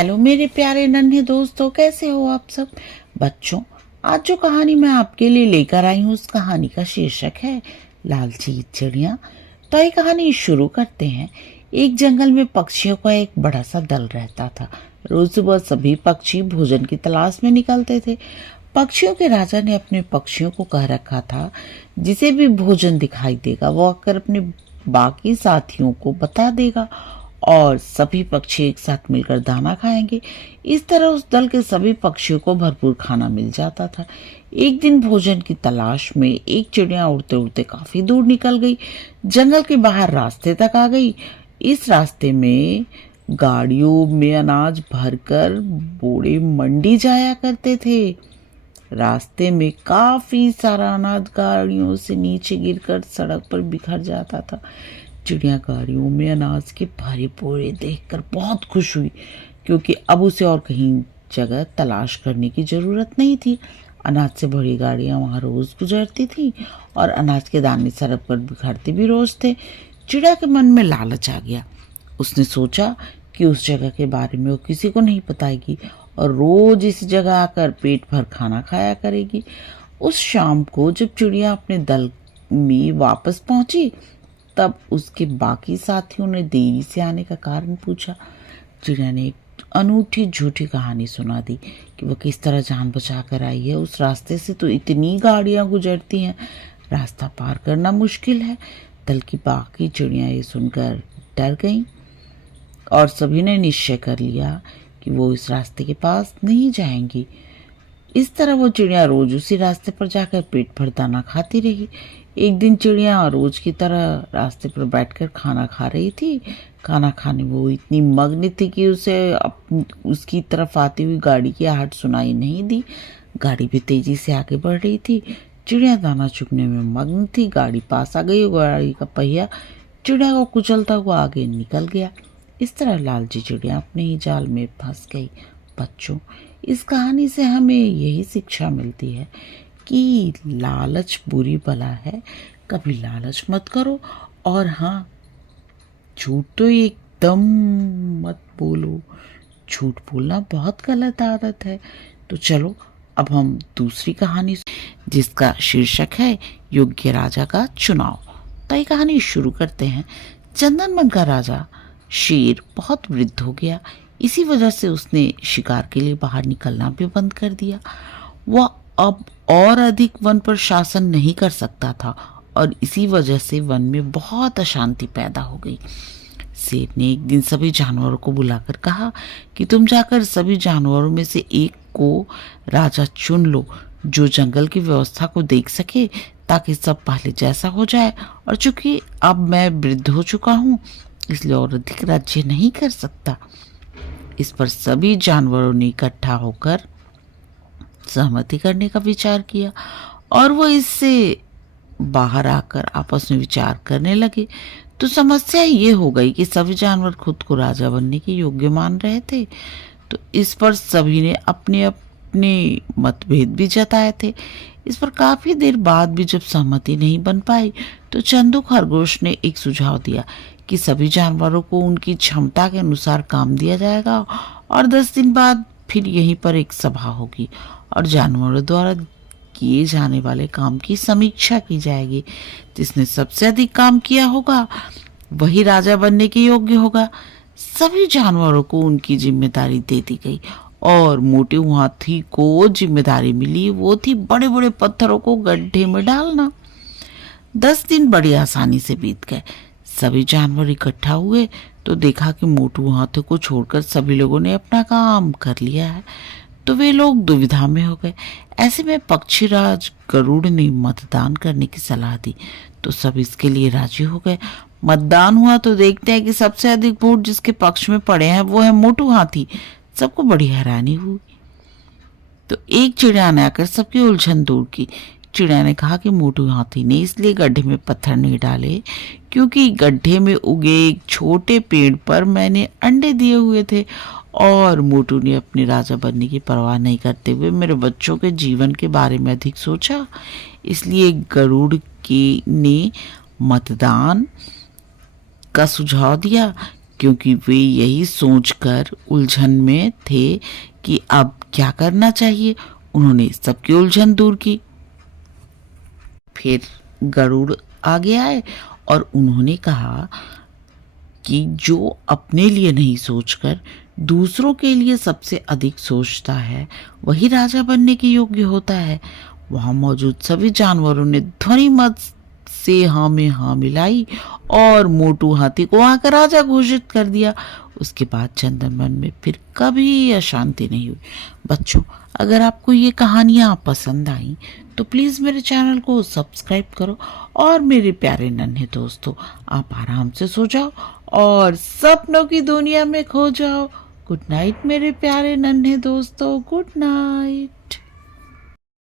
Hello मेरे प्यारे नन्हे दोस्तों, कैसे हो आप सब। बच्चों, आज जो कहानी मैं आपके लिए लेकर आई हूँ उस कहानी का शीर्षक है लालची चिड़िया। तो ये कहानी शुरू करते हैं। एक जंगल में पक्षियों का एक बड़ा सा दल रहता था। रोज सुबह सभी पक्षी भोजन की तलाश में निकलते थे। पक्षियों के राजा ने अपने पक्षियों को कह रखा था, जिसे भी भोजन दिखाई देगा वो आकर अपने बाकी साथियों को बता देगा और सभी पक्षी एक साथ मिलकर दाना खाएंगे। इस तरह उस दल के सभी पक्षियों को भरपूर खाना मिल जाता था। एक दिन भोजन की तलाश में एक चिड़िया उड़ते उड़ते काफी दूर निकल गई। जंगल के बाहर रास्ते तक आ गई। इस रास्ते में गाड़ियों में अनाज भरकर बोरे मंडी जाया करते थे। रास्ते में काफी सारा अनाज गाड़ियों से नीचे गिरकर सड़क पर बिखर जाता था। चिड़िया गाड़ियों में अनाज के भारी बोरे देखकर बहुत खुश हुई, क्योंकि अब उसे और कहीं जगह तलाश करने की जरूरत नहीं थी। अनाज से भरी गाड़ियां वहां रोज गुजरती थी और अनाज के दाने सड़क पर बिखरते भी रोज थे। चिड़िया के मन में लालच आ गया। उसने सोचा कि उस जगह के बारे में वो किसी को नहीं बताएगी और रोज इस जगह आकर पेट भर खाना खाया करेगी। उस शाम को जब चिड़िया अपने दल में वापस पहुंची, तब उसके बाकी साथियों ने देरी से आने का कारण पूछा। चिड़िया ने एक अनूठी झूठी कहानी सुना दी कि वह किस तरह जान बचा कर आई है। उस रास्ते से तो इतनी गाड़ियां गुजरती हैं, रास्ता पार करना मुश्किल है। दल की बाकी चिड़िया ये सुनकर डर गईं और सभी ने निश्चय कर लिया कि वो इस रास्ते के पास नहीं जाएंगी। इस तरह वो चिड़िया रोज उसी रास्ते पर जाकर पेट भर दाना खाती रही। एक दिन चिड़िया रोज की तरह रास्ते पर बैठकर खाना खा रही थी। खाना खाने में वो इतनी मग्न थी कि उसे उसकी तरफ आती हुई गाड़ी की आहट सुनाई नहीं दी। गाड़ी भी तेजी से आगे बढ़ रही थी। चिड़िया दाना चुगने में मग्न थी। गाड़ी पास आ गई। गाड़ी का पहिया चिड़िया को कुचलता हुआ आगे निकल गया। इस तरह लालची चिड़िया अपने ही जाल में फंस गई। बच्चों, इस कहानी से हमें यही शिक्षा मिलती है कि लालच बुरी बला है। कभी लालच मत करो। और हाँ, झूठ तो एकदम मत बोलो। झूठ बोलना बहुत गलत आदत है। तो चलो अब हम दूसरी कहानी, जिसका शीर्षक है योग्य राजा का चुनाव। तो ये कहानी शुरू करते हैं। चंदन का राजा शेर बहुत वृद्ध हो गया। इसी वजह से उसने शिकार के लिए बाहर निकलना भी बंद कर दिया। वह अब और अधिक वन पर शासन नहीं कर सकता था और इसी वजह से वन में बहुत अशांति पैदा हो गई। शेर ने एक दिन सभी जानवरों को बुलाकर कहा कि तुम जाकर सभी जानवरों में से एक को राजा चुन लो, जो जंगल की व्यवस्था को देख सके, ताकि सब पहले जैसा हो जाए। और चूंकि अब मैं वृद्ध हो चुका हूँ, इसलिए और अधिक राज्य नहीं कर सकता। इस पर सभी जानवरों ने इकट्ठा होकर सहमति करने का विचार किया और वो इससे बाहर आकर आपस में विचार करने लगे। तो समस्या ये हो गई कि सभी जानवर खुद को राजा बनने के योग्य मान रहे थे। तो इस पर सभी ने अपने अपने मतभेद भी जताए थे। इस पर काफी देर बाद भी जब सहमति नहीं बन पाई, तो चंदू खरगोश ने एक सुझाव दिया कि सभी जानवरों को उनकी क्षमता के अनुसार काम दिया जाएगा और 10 दिन बाद फिर यहीं पर एक सभा होगी और जानवरों द्वारा किए जाने वाले काम की समीक्षा की जाएगी। जिसने सबसे अधिक काम किया होगा वही राजा बनने के योग्य होगा। सभी जानवरों को उनकी जिम्मेदारी दे दी गई और मोटे हाथी को जिम्मेदारी मिली, वो थी बड़े बड़े पत्थरों को गड्ढे में डालना। 10 दिन बड़ी आसानी से बीत गए। सभी जानवर इकट्ठा हुए तो देखा कि मोटू हाथी को छोड़कर सभी लोगों ने अपना काम कर लिया है। तो वे लोग दुविधा में हो गए। ऐसे में पक्षीराज गरुड़ ने मतदान करने की सलाह दी, तो सब इसके लिए राजी हो गए। मतदान हुआ तो देखते हैं कि सबसे अधिक वोट जिसके पक्ष में पड़े हैं वो है मोटू हाथी। सबको बड़ी हैरानी हुई। तो एक चिड़िया ने आकर सबकी उलझन दूर की। चिड़िया ने कहा कि मोटू हाथी ने इसलिए गड्ढे में पत्थर नहीं डाले क्योंकि गड्ढे में उगे एक छोटे पेड़ पर मैंने अंडे दिए हुए थे और मोटू ने अपने राजा बनने की परवाह नहीं करते हुए मेरे बच्चों के जीवन के बारे में अधिक सोचा। इसलिए गरुड़ के ने मतदान का सुझाव दिया क्योंकि वे यही सोचकर उलझन में थे कि अब क्या करना चाहिए। उन्होंने सबकी उलझन दूर की। फिर गरुड़ आगे आए और उन्होंने कहा कि जो अपने लिए नहीं सोचकर दूसरों के लिए सबसे अधिक सोचता है वही राजा बनने के योग्य होता है। वहां मौजूद सभी जानवरों ने ध्वनि मत से हाँ में हाँ मिलाई और मोटू हाथी को वहां का राजा घोषित कर दिया। उसके बाद चंदन वन में फिर कभी अशांति नहीं हुई। बच्चों, अगर आपको ये कहानियां पसंद आई तो प्लीज़ मेरे चैनल को सब्सक्राइब करो और मेरे प्यारे नन्हे दोस्तों, आप आराम से सो जाओ और सपनों की दुनिया में खो जाओ। गुड नाइट मेरे प्यारे नन्हे दोस्तों, गुड नाइट।